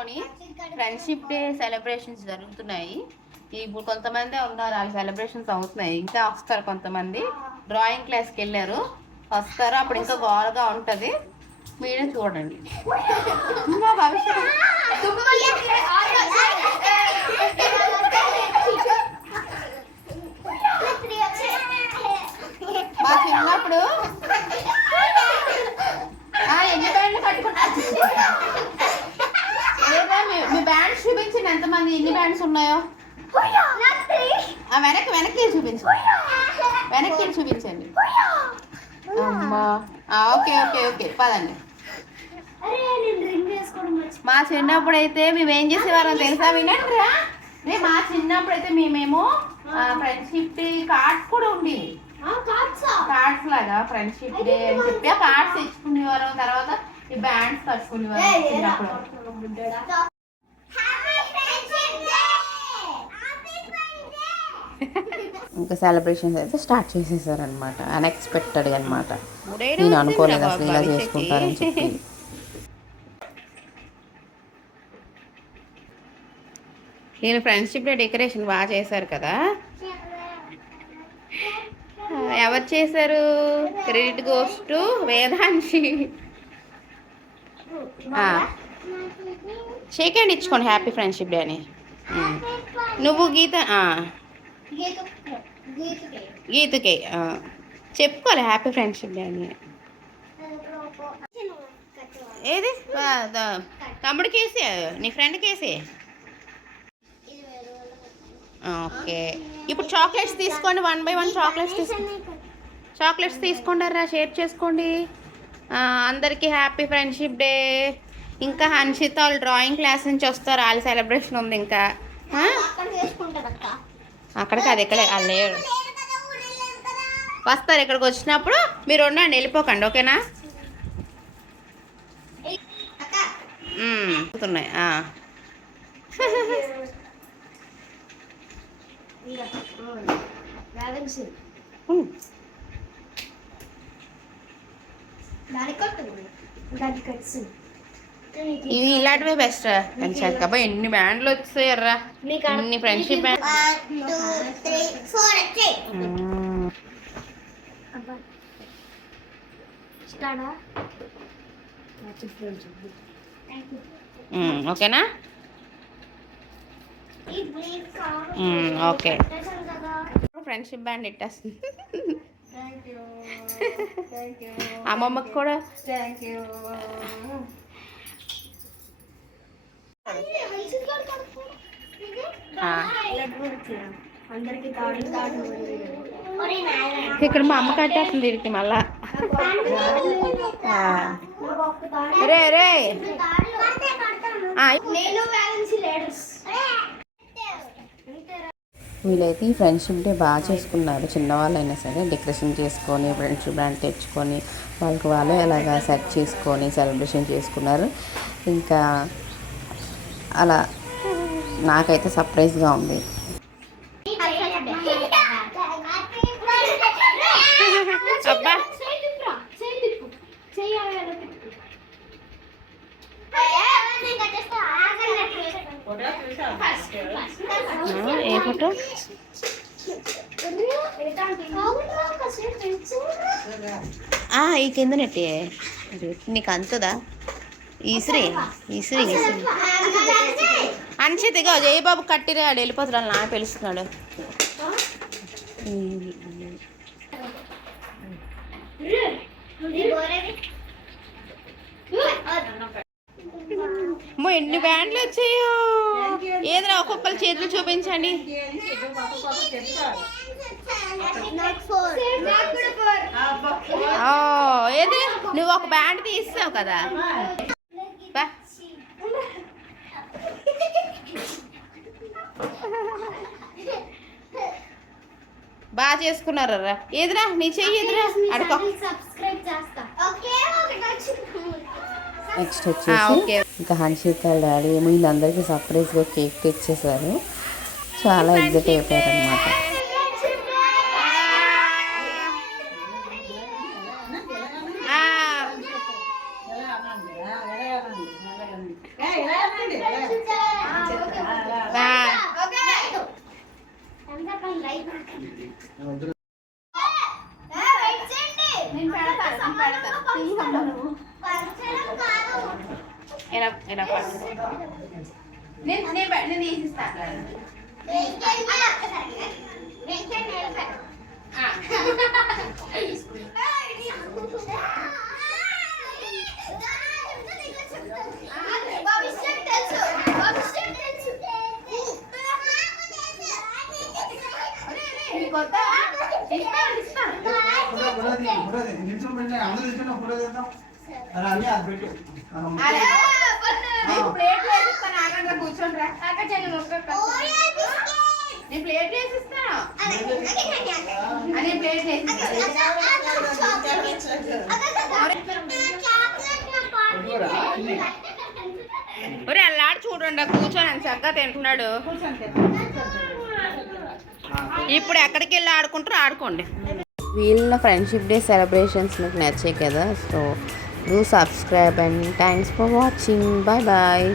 స్కూల్లోని friendship day celebrations జరుగుతున్నాయి. ఇప్పుడు కొంతమంది ఉన్నారు, ఆ సెలబ్రేషన్స్ అవుతున్నాయి. ఇంకా వస్తారు కొంతమంది, డ్రాయింగ్ క్లాస్కి వెళ్ళారు, వస్తారు. అప్పుడు ఇంకా గోరగా ఉంటుంది, మీరే చూడండి. మా చిన్నప్పుడు ఎన్ని బ్యాండ్లు కట్టుకుంటారు? మీ బ్యాండ్స్ చూపించండి, ఎంతమంది ఎన్ని బ్యాండ్స్ ఉన్నాయో. వెనక్కి వెనక్కి చూపించండి. అమ్మా ఓకే ఓకే ఓకే పదండి. మా చిన్నప్పుడు అయితే మేము ఏం చేసేవారో తెలుసా? వినండిరా, మా చిన్నప్పుడు అయితే మేమేమో ఫ్రెండ్షిప్ డే కార్డ్స్ కూడా ఉండేవి. కార్డ్స్ లాగా ఫ్రెండ్షిప్ డే అని చెప్పి ఆ కార్డ్స్ తెచ్చుకునేవారు. తర్వాత ఈ బ్యాండ్స్ కట్టుకునేవారు చిన్నప్పుడు. ఇంకా సెలబ్రేషన్స్ అయితే స్టార్ట్ చేసేసారనమాట. అన్ఎక్స్పెక్టెడ్ అనమాట. నేను అనుకోలేదు అసలు ఇలా చేసుకుంటారని చెప్పి. నేను ఫ్రెండ్షిప్ డే డెకరేషన్ బాగా చేశారు కదా. ఎవరు చేశారు? Credit goes to Vedanshi. Shake hand ఇచ్చుకోండి, హ్యాపీ ఫ్రెండ్షిప్ డే అని. నువ్వు గీతకి చెప్పుకోవాలి హ్యాపీ ఫ్రెండ్షిప్ డే అని. ఏది తమ్ముడికి వేసి, నీ ఫ్రెండ్కి వేసి. ఓకే, ఇప్పుడు చాక్లెట్స్ తీసుకోండి, 1 by 1 చాక్లెట్స్ తీసుకోండి రా, షేర్ చేసుకోండి. అందరికీ హ్యాపీ ఫ్రెండ్షిప్ డే. ఇంకా హన్షిత వాళ్ళు డ్రాయింగ్ క్లాస్ నుంచి వస్తారు, వాళ్ళ సెలబ్రేషన్ ఉంది. ఇంకా అక్కడికి అది ఇక్కడే వాళ్ళు వస్తారు. ఇక్కడికి వచ్చినప్పుడు మీరు ఉండండి, వెళ్ళిపోకండి, ఓకేనా? ఉన్నాయి. ఇవి ఇలాంటివే బెస్ట్ అని చెప్పా. ఎన్ని బ్యాండ్లు వచ్చాయర్రా, ఎన్ని ఫ్రెండ్షిప్ బ్యాండ్. ఓకేనా? ఓకే, ఫ్రెండ్షిప్ బ్యాండ్ ఇట్టేస్తుంది. అమ్మమ్మకి కూడా ఇక్కడ మా అమ్మ కట్టేస్తుంది వీరికి మళ్ళా. రే రే వీళ్ళైతే ఈ ఫ్రెండ్షిప్ డే బాగా చేసుకున్నారు. చిన్నవాళ్ళైనా సరే డెకరేషన్ చేసుకొని ఫ్రెండ్షిప్ బ్యాండ్ తెచ్చుకొని వాళ్ళకి వాళ్ళే అలాగా సెట్ చేసుకొని సెలబ్రేషన్ చేసుకున్నారు. ఇంకా అలా నాకైతే సర్ప్రైజ్గా ఉంది. అబ్బా ఏ ఫోటో? ఈ కింద నెట్టే నీకు అంతదా? ఈశ్రీ అన్షితిగా జయబాబు కట్టిరే, ఆడు వెళ్ళిపోతున్నాడు, నాకు పిలుస్తున్నాడు. ఎన్ని బ్యాండ్లు వచ్చాయో. ఏదైనా ఒక్కొక్కరు చేతులు చూపించండి. ఏది నువ్వు ఒక బ్యాండ్ తీస్తావు కదా. బాగా చేసుకున్నారా? ఏదిరా నీ చెయ్యి, ఎదురా అడుకో. నెక్స్ట్ వచ్చేసి ఇంకా హన్షిత డాడీ వీళ్ళందరికీ సర్ప్రైజ్గా కేక్ తెచ్చేసారు. చాలా ఎగ్జైట్ అయిపోయారు అనమాట. నేను తీసిస్తాను. ప్లేట్ వేసిస్తాను, ఆగంగా కూర్చోండి. నేను ప్లేట్ వేసిస్తాను, అదే ప్లేట్ వేసిస్తాను. ఒరే అల్లాడు చూడండి, కూర్చొని చక్కగా తింటున్నాడు. ఇప్పుడు ఎక్కడికి వెళ్ళి ఆడుకుంటారో ఆడుకోండి. వీళ్ళ ఫ్రెండ్షిప్ డే సెలబ్రేషన్స్ మీకు నచ్చాయి కదా, so do subscribe and thanks for watching. Bye bye.